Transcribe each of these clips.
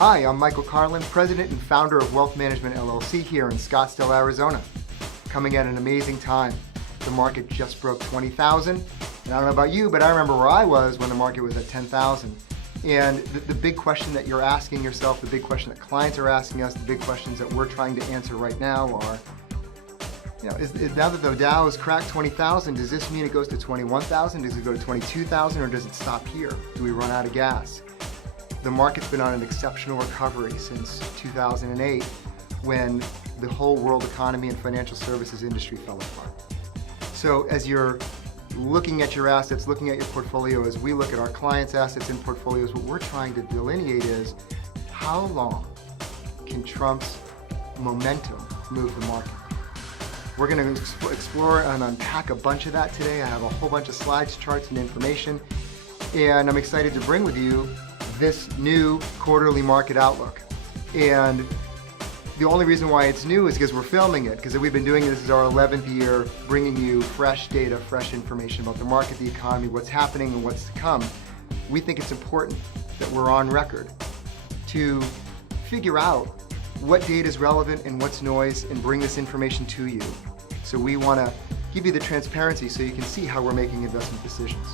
Hi, I'm Michael Carlin, President and Founder of Wealth Management LLC here in Scottsdale, Arizona. Coming at an amazing time. The market just broke 20,000. And I don't know about you, but I remember where I was when the market was at 10,000. And the big question that you're asking yourself, the big question that clients are asking us, the big questions that we're trying to answer right now are, is now that the Dow has cracked 20,000, does this mean it goes to 21,000? Does it go to 22,000, or does it stop here? Do we run out of gas? The market's been on an exceptional recovery since 2008, when the whole world economy and financial services industry fell apart. So as you're looking at your assets, looking at your portfolio, as we look at our clients' assets and portfolios, what we're trying to delineate is how long can Trump's momentum move the market? We're going to explore and unpack a bunch of that today. I have a whole bunch of slides, charts, and information, and I'm excited to bring with you this new quarterly market outlook. And the only reason why it's new is because we're filming it, because we've been doing this as our 11th year, bringing you fresh data, fresh information about the market, the economy, what's happening and what's to come. We think it's important that we're on record to figure out what data is relevant and what's noise and bring this information to you. So we want to give you the transparency so you can see how we're making investment decisions.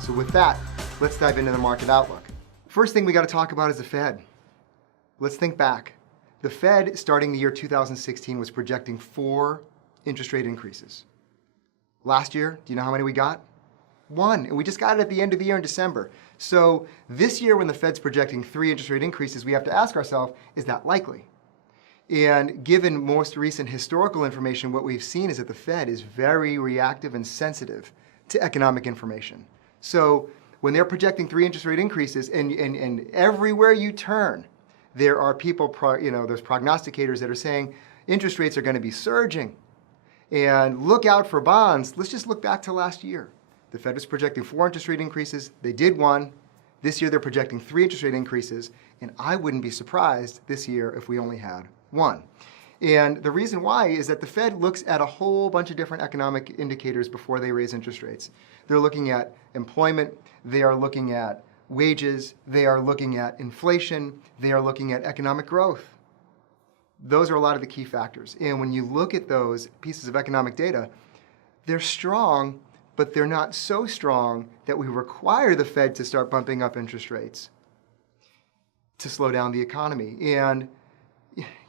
So with that, let's dive into the market outlook. First thing we got to talk about is the Fed. Let's think back. The Fed, starting the year 2016, was projecting 4 interest rate increases. Last year, do you know how many we got? 1, and we just got it at the end of the year in December. So this year, when the Fed's projecting 3 interest rate increases, we have to ask ourselves, is that likely? And given most recent historical information, what we've seen is that the Fed is very reactive and sensitive to economic information. So when they're projecting 3 interest rate increases, and everywhere you turn, there are people, there's prognosticators that are saying interest rates are going to be surging. And look out for bonds. Let's just look back to last year. The Fed was projecting 4 interest rate increases. They did 1. This year they're projecting 3 interest rate increases. And I wouldn't be surprised this year if we only had 1. And the reason why is that the Fed looks at a whole bunch of different economic indicators before they raise interest rates. They're looking at employment, they are looking at wages, they are looking at inflation, they are looking at economic growth. Those are a lot of the key factors. And when you look at those pieces of economic data, they're strong, but they're not so strong that we require the Fed to start bumping up interest rates to slow down the economy. And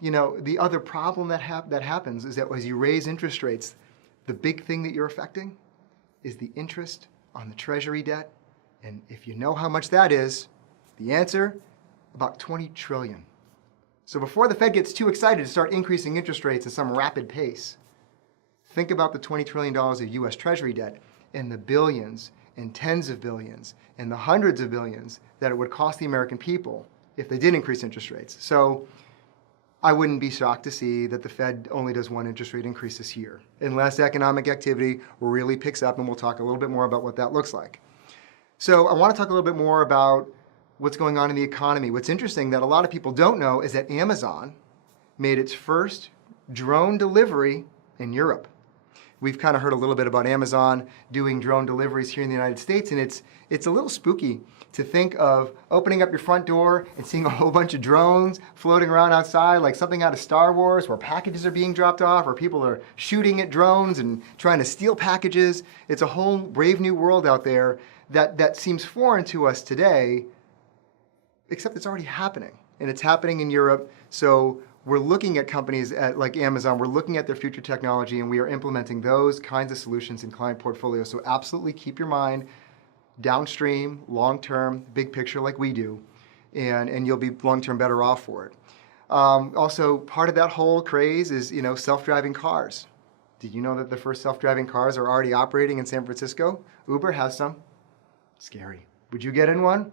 the other problem that happens is that as you raise interest rates, the big thing that you're affecting is the interest on the Treasury debt. And if you know how much that is, the answer, about 20 trillion. So before the Fed gets too excited to start increasing interest rates at some rapid pace, think about the $20 trillion of US Treasury debt and the billions and tens of billions and the hundreds of billions that it would cost the American people if they did increase interest rates. So I wouldn't be shocked to see that the Fed only does 1 interest rate increase this year, unless economic activity really picks up, and we'll talk a little bit more about what that looks like. So I want to talk a little bit more about what's going on in the economy. What's interesting that a lot of people don't know is that Amazon made its first drone delivery in Europe. We've kind of heard a little bit about Amazon doing drone deliveries here in the United States, and it's a little spooky to think of opening up your front door and seeing a whole bunch of drones floating around outside like something out of Star Wars, where packages are being dropped off, or people are shooting at drones and trying to steal packages. It's a whole brave new world out there that seems foreign to us today, except it's already happening, and it's happening in Europe. So we're looking at companies like Amazon, we're looking at their future technology, and we are implementing those kinds of solutions in client portfolios. So absolutely keep your mind downstream, long-term, big picture like we do, and you'll be long-term better off for it. Also, part of that whole craze is, self-driving cars. Did you know that the first self-driving cars are already operating in San Francisco? Uber has some. Scary. Would you get in one?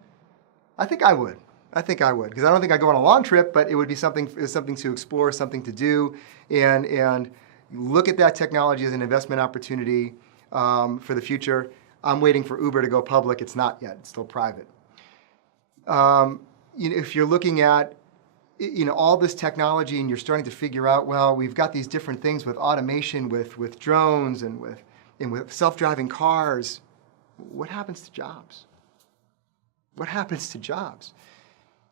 I think I would, because I don't think I'd go on a long trip, but it would be something to explore, something to do, and look at that technology as an investment opportunity for the future. I'm waiting for Uber to go public. It's not yet. It's still private. If you're looking at all this technology and you're starting to figure out, well, we've got these different things with automation, with drones, and with self-driving cars, what happens to jobs? What happens to jobs?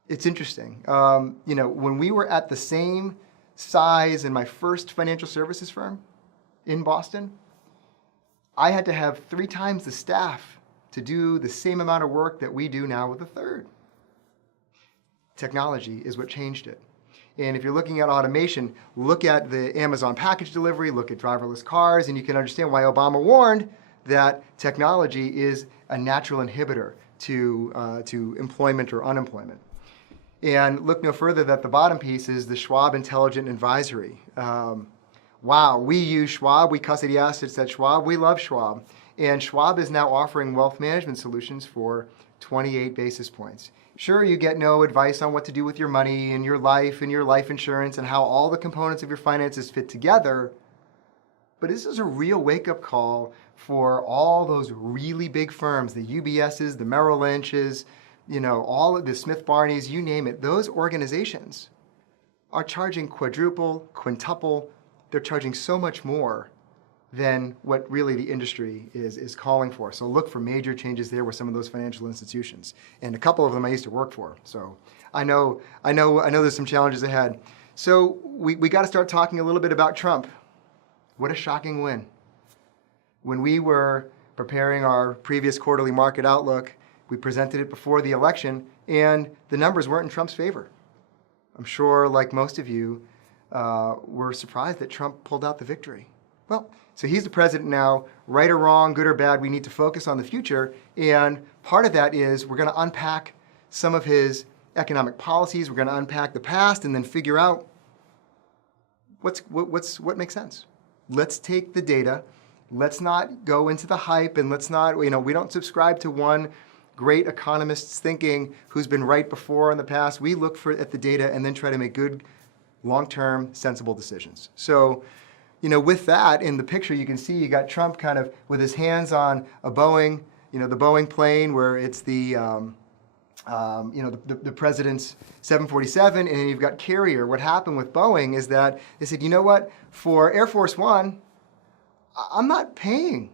It's interesting. When we were at the same size in my first financial services firm in Boston, I had to have 3 times the staff to do the same amount of work that we do now with a third. Technology is what changed it. And if you're looking at automation, look at the Amazon package delivery, look at driverless cars, and you can understand why Obama warned that technology is a natural inhibitor to employment or unemployment. And look no further that the bottom piece is the Schwab Intelligent Advisory. Wow, we use Schwab, we custody assets at Schwab, we love Schwab. And Schwab is now offering wealth management solutions for 28 basis points. Sure, you get no advice on what to do with your money and your life insurance and how all the components of your finances fit together, but this is a real wake-up call for all those really big firms, the UBSs, the Merrill Lynches, all of the Smith Barneys, you name it. Those organizations are charging quadruple, quintuple. They're charging so much more than what really the industry is calling for. So look for major changes there with some of those financial institutions. And a couple of them I used to work for. So I know there's some challenges ahead. So we got to start talking a little bit about Trump. What a shocking win. When we were preparing our previous quarterly market outlook, we presented it before the election, and the numbers weren't in Trump's favor. I'm sure, like most of you, were surprised that Trump pulled out the victory. Well, so he's the president now. Right or wrong, good or bad, we need to focus on the future. And part of that is we're going to unpack some of his economic policies. We're going to unpack the past and then figure out what makes sense. Let's take the data. Let's not go into the hype, and let's not, we don't subscribe to one great economist's thinking who's been right before in the past. We look at the data and then try to make good, long-term, sensible decisions. So, with that in the picture, you can see you got Trump kind of with his hands on a Boeing, the Boeing plane where it's the president's 747, and then you've got Carrier. What happened with Boeing is that they said, you know what, for Air Force One, I'm not paying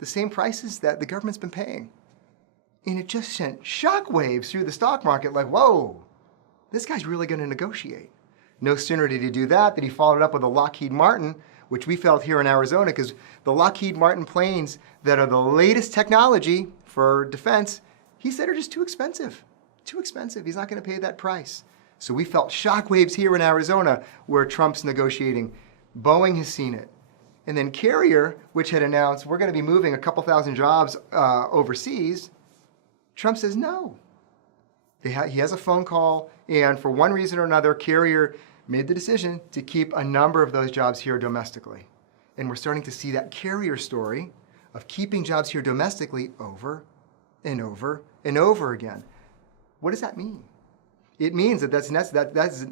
the same prices that the government's been paying. And it just sent shockwaves through the stock market like, whoa, this guy's really going to negotiate. No sooner did he do that than he followed up with a Lockheed Martin, which we felt here in Arizona, because the Lockheed Martin planes that are the latest technology for defense, he said are just too expensive. Too expensive. He's not going to pay that price. So we felt shockwaves here in Arizona where Trump's negotiating. Boeing has seen it. And then Carrier, which had announced we're going to be moving a couple thousand jobs overseas, Trump says no. He has a phone call, and for one reason or another, Carrier made the decision to keep a number of those jobs here domestically. And we're starting to see that Carrier story of keeping jobs here domestically over and over and over again. What does that mean? It means that that's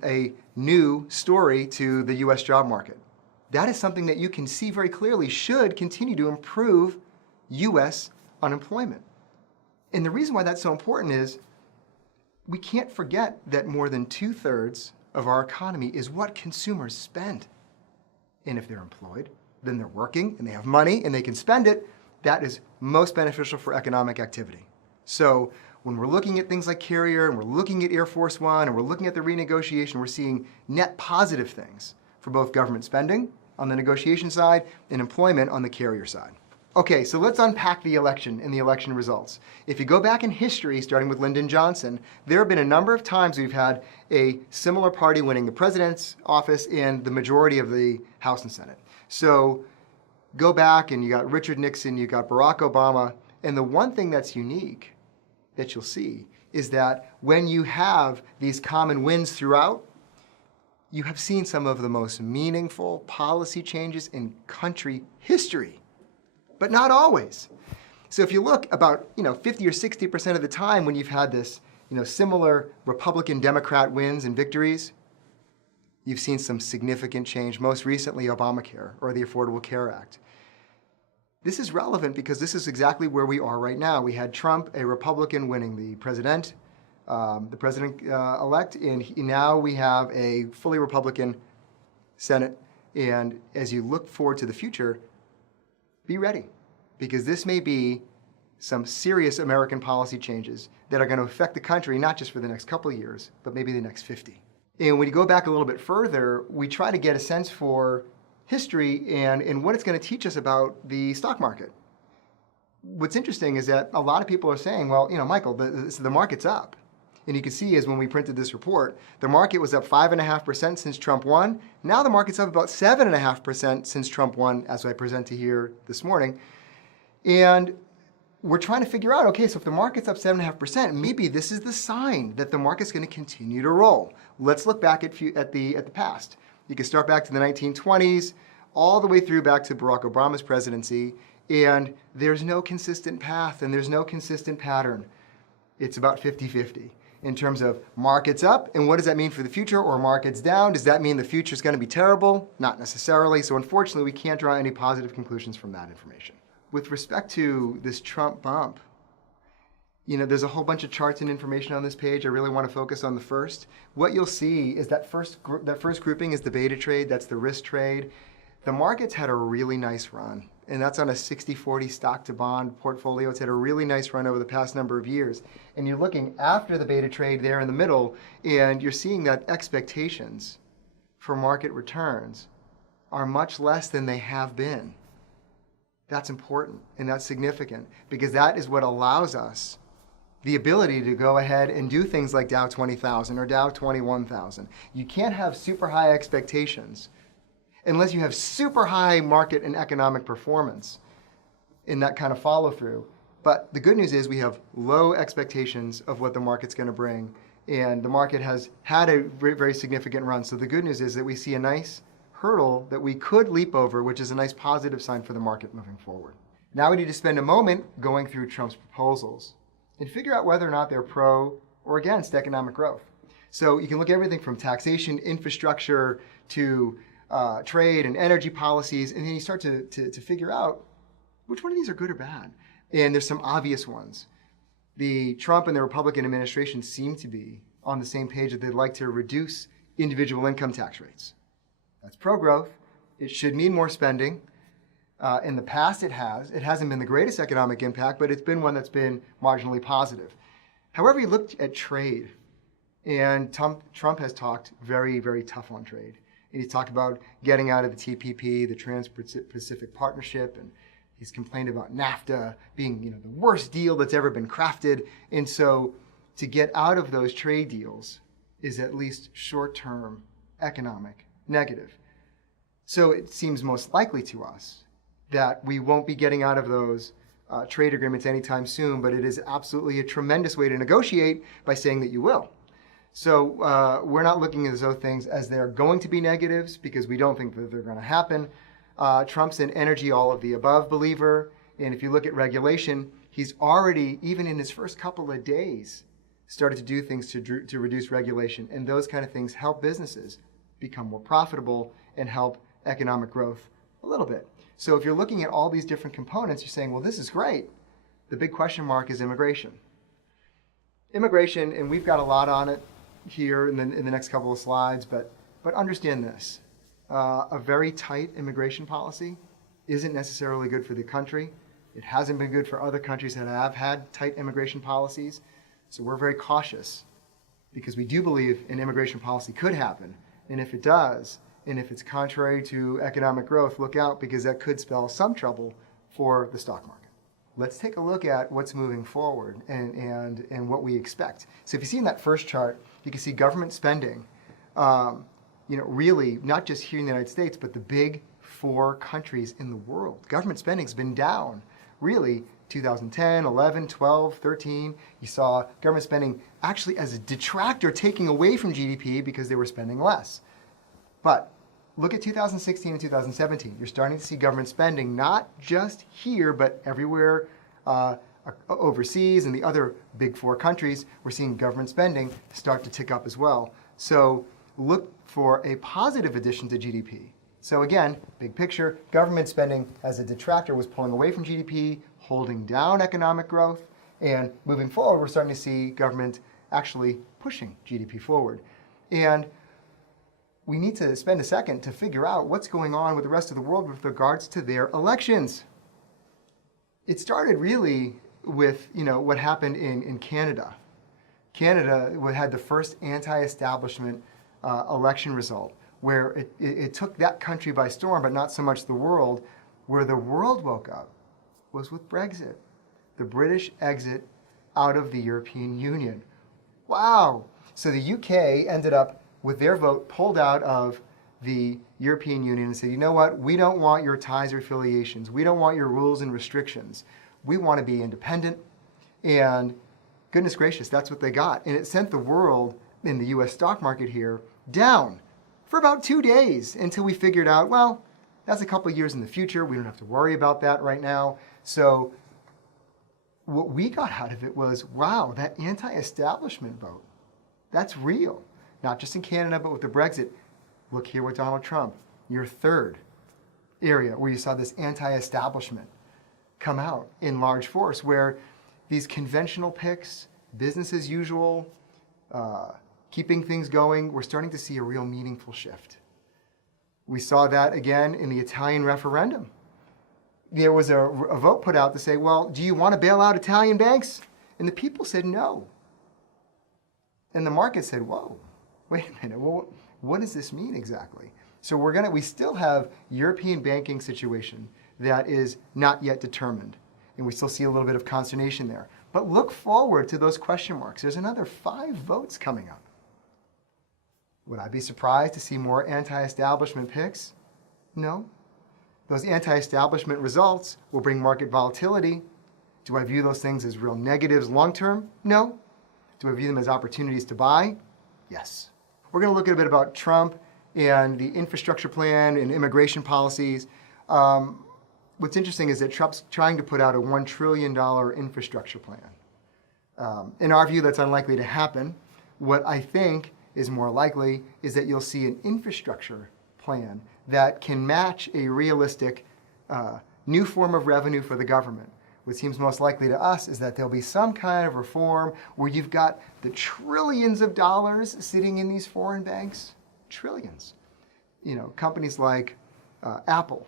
a new story to the U.S. job market. That is something that you can see very clearly should continue to improve U.S. unemployment. And the reason why that's so important is we can't forget that more than 2/3 of our economy is what consumers spend. And if they're employed, then they're working and they have money and they can spend it. That is most beneficial for economic activity. So when we're looking at things like Carrier and we're looking at Air Force One and we're looking at the renegotiation, we're seeing net positive things for both government spending on the negotiation side and employment on the Carrier side. Okay, so let's unpack the election and the election results. If you go back in history, starting with Lyndon Johnson, there have been a number of times we've had a similar party winning the president's office and the majority of the House and Senate. So go back and you got Richard Nixon, you got Barack Obama, and the one thing that's unique that you'll see is that when you have these common wins throughout, you have seen some of the most meaningful policy changes in country history. But not always. So if you look about 50 or 60% of the time when you've had this similar Republican-Democrat wins and victories, you've seen some significant change, most recently Obamacare or the Affordable Care Act. This is relevant because this is exactly where we are right now. We had Trump, a Republican, winning the president-elect, and now we have a fully Republican Senate. And as you look forward to the future, be ready, because this may be some serious American policy changes that are going to affect the country, not just for the next couple of years, but maybe the next 50. And when you go back a little bit further, we try to get a sense for history and what it's going to teach us about the stock market. What's interesting is that a lot of people are saying, well, Michael, the market's up. And you can see as when we printed this report, the market was up 5.5% since Trump won. Now the market's up about 7.5% since Trump won, as I presented here this morning. And we're trying to figure out, okay, so if the market's up 7.5%, maybe this is the sign that the market's going to continue to roll. Let's look back at the past. You can start back to the 1920s, all the way through back to Barack Obama's presidency, and there's no consistent path and there's no consistent pattern. It's about 50-50 in terms of markets up, and what does that mean for the future, or markets down? Does that mean the future is going to be terrible? Not necessarily. So unfortunately, we can't draw any positive conclusions from that information. With respect to this Trump bump, there's a whole bunch of charts and information on this page. I really want to focus on the first. What you'll see is that first grouping is the beta trade. That's the risk trade. The market's had a really nice run, and that's on a 60-40 stock to bond portfolio. It's had a really nice run over the past number of years. And you're looking after the beta trade there in the middle, and you're seeing that expectations for market returns are much less than they have been. That's important and that's significant, because that is what allows us the ability to go ahead and do things like Dow 20,000 or Dow 21,000. You can't have super high expectations unless you have super high market and economic performance in that kind of follow through. But the good news is we have low expectations of what the market's going to bring, and the market has had a very, very significant run. So the good news is that we see a nice hurdle that we could leap over, which is a nice positive sign for the market moving forward. Now we need to spend a moment going through Trump's proposals and figure out whether or not they're pro or against economic growth. So you can look at everything from taxation, infrastructure, to trade and energy policies, and then you start to figure out which one of these are good or bad. And there's some obvious ones. The Trump and the Republican administration seem to be on the same page that they'd like to reduce individual income tax rates. That's pro-growth. It should mean more spending. In the past, it has. It hasn't been the greatest economic impact, but it's been one that's been marginally positive. However, you look at trade, and Trump has talked very, very tough on trade. And he's talked about getting out of the TPP, the Trans-Pacific Partnership, and he's complained about NAFTA being, the worst deal that's ever been crafted. And so to get out of those trade deals is at least short-term economic negative. So it seems most likely to us that we won't be getting out of those trade agreements anytime soon, but it is absolutely a tremendous way to negotiate by saying that you will. So we're not looking at those things as they're going to be negatives, because we don't think that they're going to happen. Trump's an energy all of the above believer, and if you look at regulation, he's already, even in his first couple of days, started to do things to reduce regulation, and those kind of things help businesses become more profitable and help economic growth a little bit. So if you're looking at all these different components, you're saying, well, this is great. The big question mark is immigration. Immigration, and we've got a lot on it here in the next couple of slides, but understand this. A very tight immigration policy isn't necessarily good for the country. It hasn't been good for other countries that have had tight immigration policies. So we're very cautious, because we do believe an immigration policy could happen. And if it does, and if it's contrary to economic growth, look out, because that could spell some trouble for the stock market. Let's take a look at what's moving forward and what we expect. So if you see in that first chart, you can see government spending, really not just here in the United States, but the big 4 countries in the world. Government spending's been down, really, 2010, 11, 12, 13. You saw government spending actually as a detractor, taking away from GDP because they were spending less. But look at 2016 and 2017. You're starting to see government spending, not just here, but everywhere overseas and the other big 4 countries. We're seeing government spending start to tick up as well. So look for a positive addition to GDP. So again, big picture, government spending as a detractor was pulling away from GDP, holding down economic growth, and moving forward, we're starting to see government actually pushing GDP forward. And we need to spend a second to figure out what's going on with the rest of the world with regards to their elections. It started really with what happened in Canada. Canada had the first anti-establishment election result, where it took that country by storm, but not so much the world. Where the world woke up was with Brexit, the British exit out of the European Union. Wow! So the UK ended up, with their vote, pulled out of the European Union and said, you know what, we don't want your ties or affiliations. We don't want your rules and restrictions. We want to be independent. And goodness gracious, that's what they got. And it sent the world in the US stock market here down for about 2 days until we figured out, well, that's a couple of years in the future. We don't have to worry about that right now. So what we got out of it was, wow, that anti-establishment vote, that's real. Not just in Canada, but with the Brexit. Look here with Donald Trump, your third area where you saw this anti-establishment come out in large force, where these conventional picks, business as usual, keeping things going, we're starting to see a real meaningful shift. We saw that again in the Italian referendum. There was a vote put out to say, well, do you want to bail out Italian banks? And the people said no. And the market said, whoa, wait a minute, well, what does this mean exactly? So we still have European banking situation that is not yet determined. And we still see a little bit of consternation there. But look forward to those question marks. There's another 5 votes coming up. Would I be surprised to see more anti-establishment picks? No. Those anti-establishment results will bring market volatility. Do I view those things as real negatives long term? No. Do I view them as opportunities to buy? Yes. We're going to look at a bit about Trump and the infrastructure plan and immigration policies. What's interesting is that Trump's trying to put out a $1 trillion infrastructure plan. In our view, that's unlikely to happen. What I think is more likely is that you'll see an infrastructure plan that can match a realistic new form of revenue for the government. What seems most likely to us is that there'll be some kind of reform where you've got the trillions of dollars sitting in these foreign banks. Trillions. Companies like Apple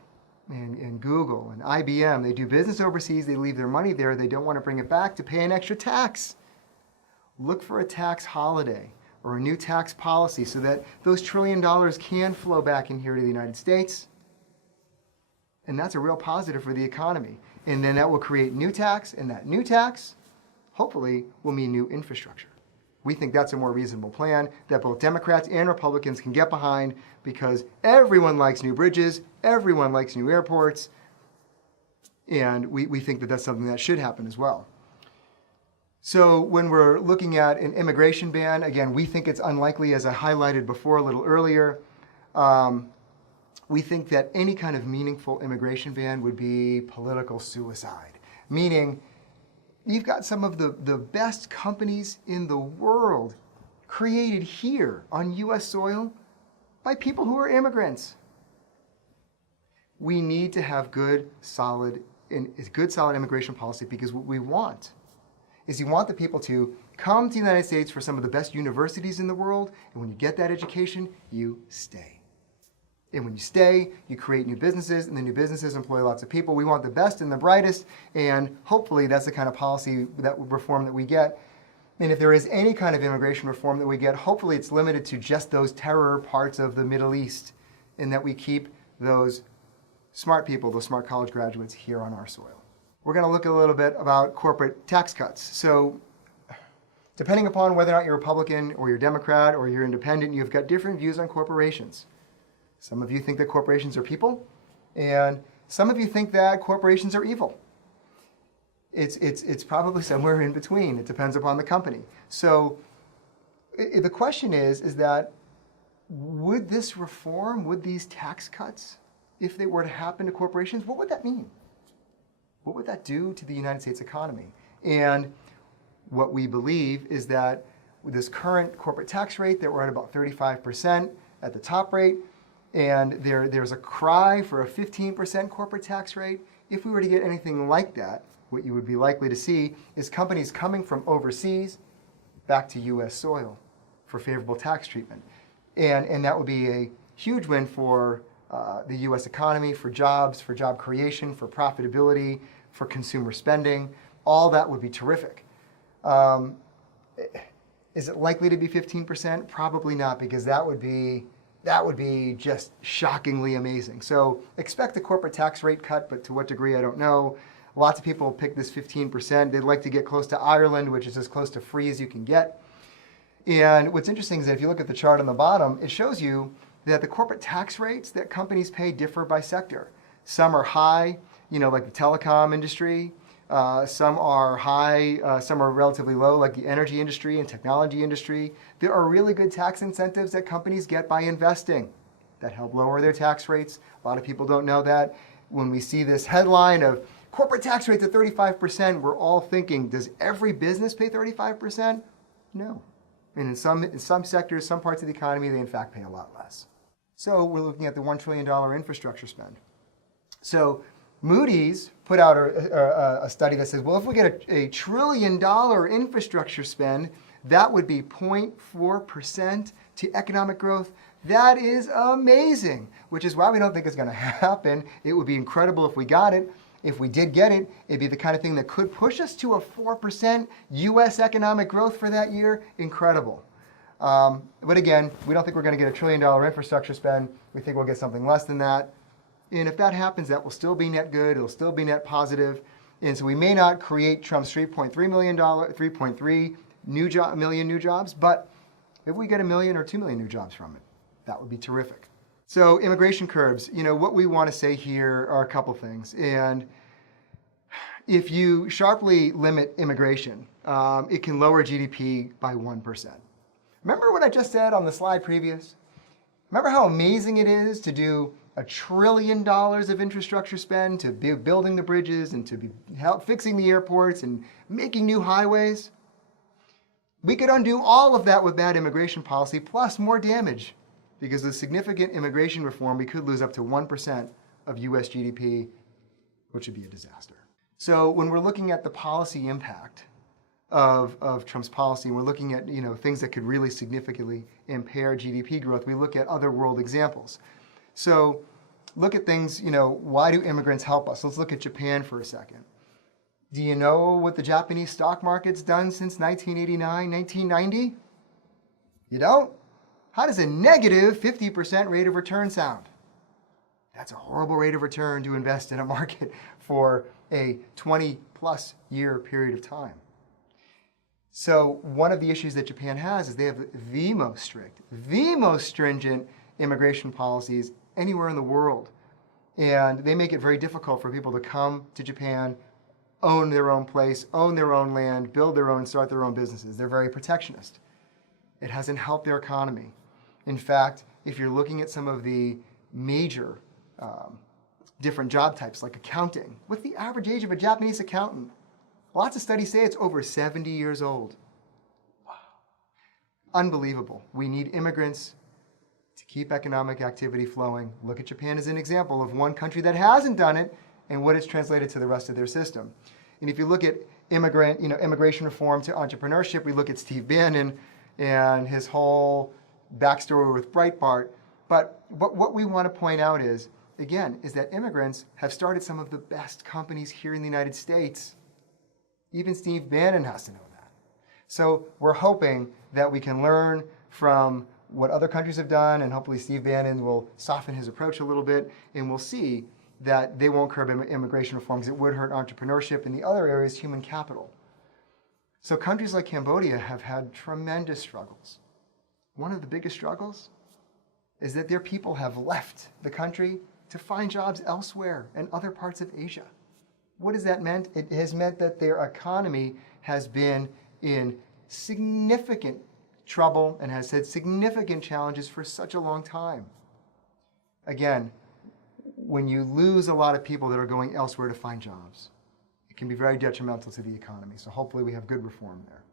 and Google and IBM, they do business overseas, they leave their money there, they don't want to bring it back to pay an extra tax. Look for a tax holiday or a new tax policy so that those $1 trillion can flow back in here to the United States. And that's a real positive for the economy. And then that will create new tax, and that new tax, hopefully, will mean new infrastructure. We think that's a more reasonable plan that both Democrats and Republicans can get behind, because everyone likes new bridges, everyone likes new airports, and we think that that's something that should happen as well. So when we're looking at an immigration ban, again, we think it's unlikely, as I highlighted before a little earlier. We think that any kind of meaningful immigration ban would be political suicide, meaning you've got some of the best companies in the world created here on U.S. soil by people who are immigrants. We need to have good, solid immigration policy, because what we want is you want the people to come to the United States for some of the best universities in the world, and when you get that education, you stay. And when you stay, you create new businesses, and the new businesses employ lots of people. We want the best and the brightest, and hopefully that's the kind of policy, that reform that we get. And if there is any kind of immigration reform that we get, hopefully it's limited to just those terror parts of the Middle East, and that we keep those smart people, those smart college graduates, here on our soil. We're going to look a little bit about corporate tax cuts. So depending upon whether or not you're Republican or you're Democrat or you're independent, you've got different views on corporations. Some of you think that corporations are people, and some of you think that corporations are evil. It's probably somewhere in between. It depends upon the company. So the question is that would this reform, would these tax cuts, if they were to happen to corporations, what would that mean? What would that do to the United States economy? And what we believe is that with this current corporate tax rate, that we're at about 35% at the top rate, and there's a cry for a 15% corporate tax rate. If we were to get anything like that, what you would be likely to see is companies coming from overseas back to U.S. soil for favorable tax treatment. And that would be a huge win for the U.S. economy, for jobs, for job creation, for profitability, for consumer spending. all that would be terrific. Is it likely to be 15%? Probably not, because that would be just shockingly amazing. So expect a corporate tax rate cut, but to what degree, I don't know. Lots of people pick this 15%. They'd like to get close to Ireland, which is as close to free as you can get. And what's interesting is that if you look at the chart on the bottom, it shows you that the corporate tax rates that companies pay differ by sector. Some are high, like the telecom industry. Some are high, some are relatively low, like the energy industry and technology industry. There are really good tax incentives that companies get by investing that help lower their tax rates. A lot of people don't know that. When we see this headline of corporate tax rates at 35%, we're all thinking, does every business pay 35%? No. And in some sectors, some parts of the economy, they in fact pay a lot less. So we're looking at the $1 trillion infrastructure spend. So Moody's put out a study that says, well, if we get a $1 trillion infrastructure spend, that would be 0.4% to economic growth. That is amazing, which is why we don't think it's going to happen. It would be incredible if we got it. If we did get it, it'd be the kind of thing that could push us to a 4% U.S. economic growth for that year. Incredible. But again, we don't think we're going to get a $1 trillion infrastructure spend. We think we'll get something less than that. And if that happens, that will still be net good. It'll still be net positive. And so we may not create Trump's $3.3 million new jobs, but if we get 1 million or 2 million new jobs from it, that would be terrific. So immigration curbs, what we want to say here are a couple things. And if you sharply limit immigration, it can lower GDP by 1%. Remember what I just said on the slide previous? Remember how amazing it is to do $1 trillion of infrastructure spend, to be building the bridges and to be fixing the airports and making new highways? We could undo all of that with bad immigration policy, plus more damage. Because with significant immigration reform, we could lose up to 1% of US GDP, which would be a disaster. So when we're looking at the policy impact of Trump's policy, and we're looking at things that could really significantly impair GDP growth, we look at other world examples. So look at things, why do immigrants help us? Let's look at Japan for a second. Do you know what the Japanese stock market's done since 1989, 1990? You don't? How does a negative 50% rate of return sound? That's a horrible rate of return to invest in a market for a 20-plus year period of time. So one of the issues that Japan has is they have the most stringent immigration policies anywhere in the world. And they make it very difficult for people to come to Japan, own their own place, own their own land, start their own businesses. They're very protectionist. It hasn't helped their economy. In fact, if you're looking at some of the major different job types like accounting, what's the average age of a Japanese accountant? Lots of studies say it's over 70 years old. Wow. Unbelievable. We need immigrants to keep economic activity flowing. Look at Japan as an example of one country that hasn't done it and what it's translated to the rest of their system. And if you look at immigration reform to entrepreneurship, we look at Steve Bannon and his whole backstory with Breitbart. But what we want to point out is that immigrants have started some of the best companies here in the United States. Even Steve Bannon has to know that. So we're hoping that we can learn from what other countries have done, and hopefully Steve Bannon will soften his approach a little bit, and we'll see that they won't curb immigration reforms. It would hurt entrepreneurship. In the other areas, human capital. So countries like Cambodia have had tremendous struggles. One of the biggest struggles is that their people have left the country to find jobs elsewhere in other parts of Asia. What has that meant? It has meant that their economy has been in significant trouble and has had significant challenges for such a long time. Again, when you lose a lot of people that are going elsewhere to find jobs, it can be very detrimental to the economy. So hopefully we have good reform there.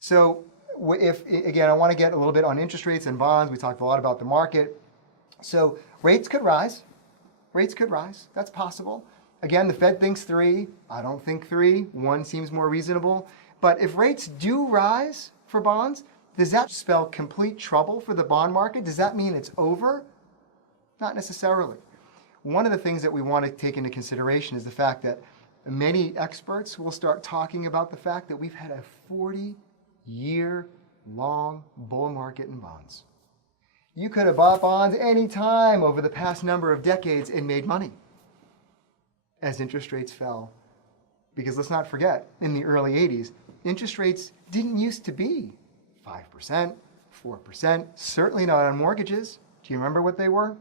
So again, I want to get a little bit on interest rates and bonds. We talked a lot about the market. So rates could rise. Rates could rise. That's possible. Again, the Fed thinks 3. I don't think 3. 1 seems more reasonable. But if rates do rise for bonds, does that spell complete trouble for the bond market? Does that mean it's over? Not necessarily. One of the things that we want to take into consideration is the fact that many experts will start talking about the fact that we've had a 40-year-long bull market in bonds. You could have bought bonds any time over the past number of decades and made money as interest rates fell. Because let's not forget, in the early 80s, interest rates didn't used to be 5%, 4%, certainly not on mortgages. Do you remember what they were?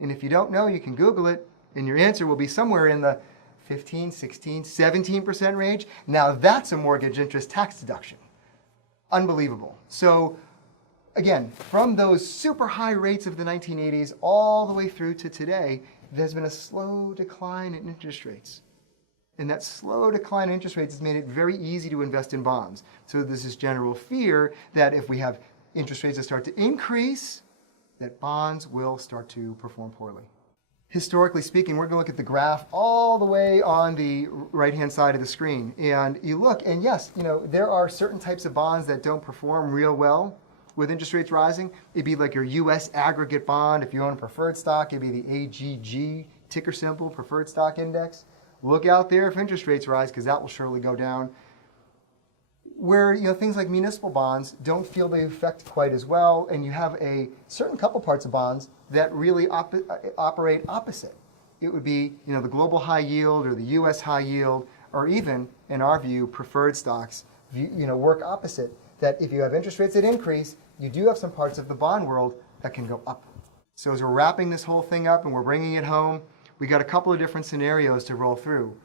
And if you don't know, you can Google it, and your answer will be somewhere in the 15, 16, 17% range. Now that's a mortgage interest tax deduction. Unbelievable. So again, from those super high rates of the 1980s all the way through to today, there's been a slow decline in interest rates. And that slow decline in interest rates has made it very easy to invest in bonds. So there's this general fear that if we have interest rates that start to increase, that bonds will start to perform poorly. Historically speaking, we're going to look at the graph all the way on the right-hand side of the screen. And you look, and yes, there are certain types of bonds that don't perform real well with interest rates rising. It'd be like your U.S. aggregate bond. If you own a preferred stock, it'd be the AGG ticker symbol, preferred stock index. Look out there if interest rates rise, because that will surely go down. Where things like municipal bonds don't feel the effect quite as well, and you have a certain couple parts of bonds that really operate opposite. It would be the global high yield or the U.S. high yield, or even, in our view, preferred stocks work opposite. That if you have interest rates that increase, you do have some parts of the bond world that can go up. So as we're wrapping this whole thing up and we're bringing it home, we got a couple of different scenarios to roll through.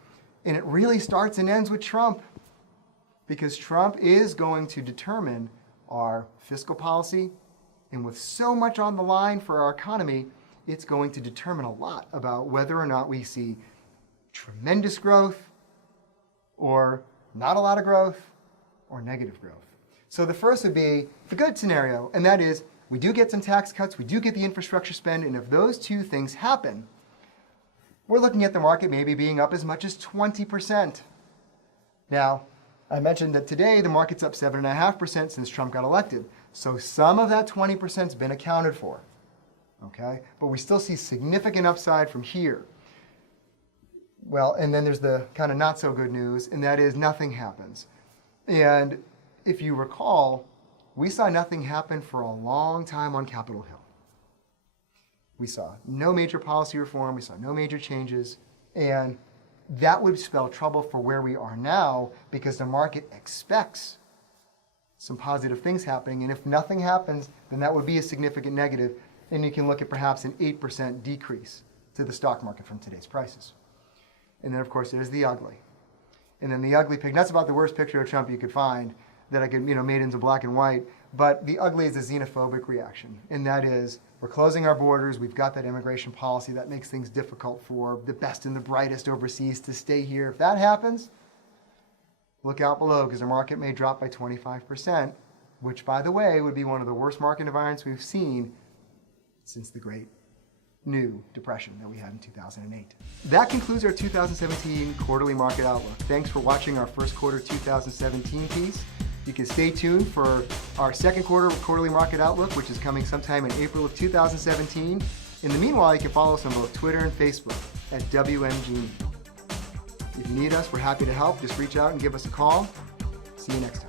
And it really starts and ends with Trump, because Trump is going to determine our fiscal policy. And with so much on the line for our economy, it's going to determine a lot about whether or not we see tremendous growth, or not a lot of growth, or negative growth. So the first would be the good scenario, and that is we do get some tax cuts, we do get the infrastructure spend, and if those two things happen, we're looking at the market maybe being up as much as 20%. Now, I mentioned that today the market's up 7.5% since Trump got elected. So some of that 20% has been accounted for, okay? But we still see significant upside from here. Well, and then there's the kind of not so good news, and that is nothing happens. And if you recall, we saw nothing happen for a long time on Capitol Hill. We saw no major policy reform, we saw no major changes, and that would spell trouble for where we are now, because the market expects some positive things happening, and if nothing happens, then that would be a significant negative, and you can look at perhaps an 8% decrease to the stock market from today's prices. And then, of course, there's the ugly. And then the ugly picture, that's about the worst picture of Trump you could find that I could, made into black and white, but the ugly is a xenophobic reaction, and that is, we're closing our borders, we've got that immigration policy that makes things difficult for the best and the brightest overseas to stay here. If that happens, look out below, because the market may drop by 25%, which, by the way, would be one of the worst market environments we've seen since the Great New Depression that we had in 2008. That concludes our 2017 quarterly market outlook. Thanks for watching our first quarter 2017 piece. You can stay tuned for our second quarter quarterly market outlook, which is coming sometime in April of 2017. In the meanwhile, you can follow us on both Twitter and Facebook at WMG. If you need us, we're happy to help. Just reach out and give us a call. See you next time.